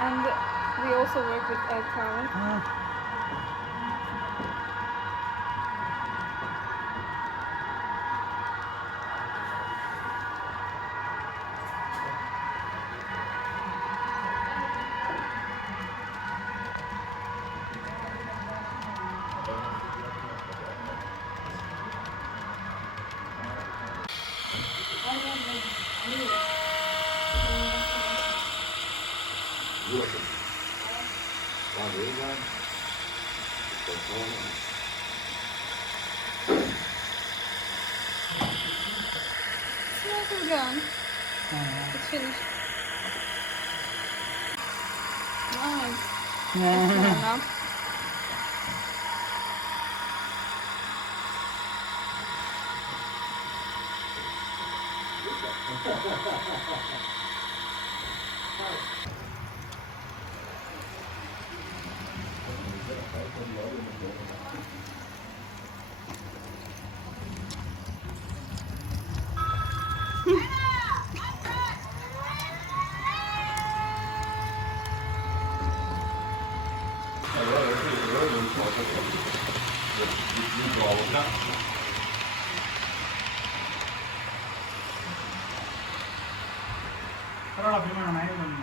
And we also work with Ed Carl. We're done. It's finished. Nice. It's done now. Però la prima non è un...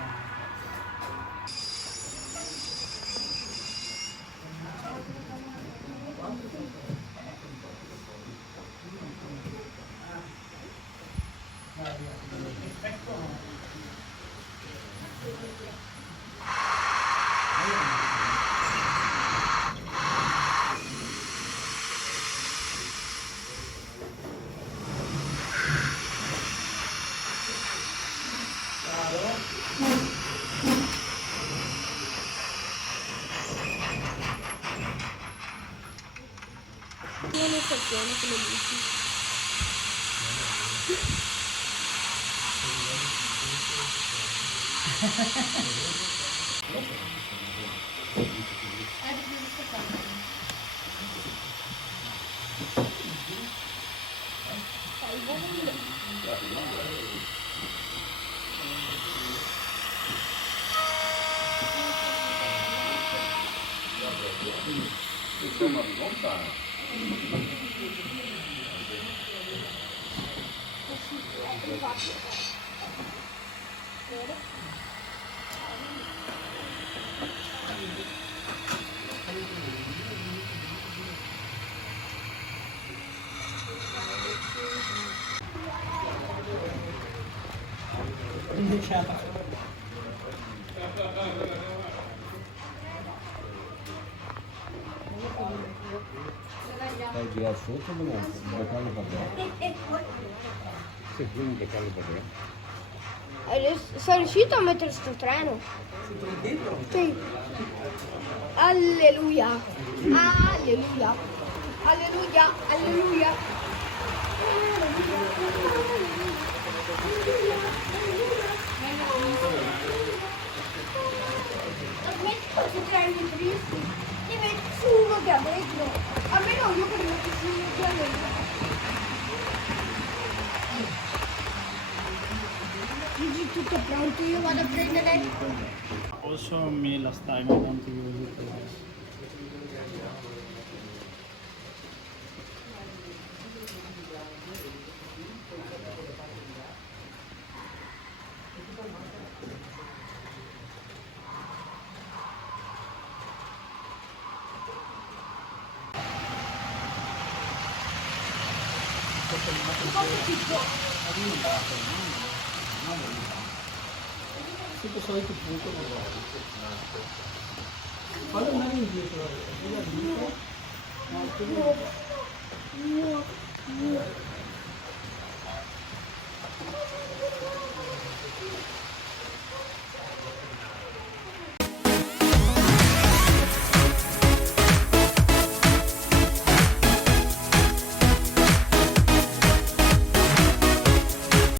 Non è stazione come dici. Indicata. Dai di sotto dove il decalo per te? Sì, quindi il decalo per te. Sono riuscito a mettere sto treno. Sì. Alleluia. Alleluia. Alleluia. Alleluia. Questi treni tristi, li metti uno da dentro. Almeno io che li metto su uno da dentro. Gigi, tutto pronto, io vado a prendere. Also me last time I want to use it for this. Sì, posso anche punto fallo andare indietro,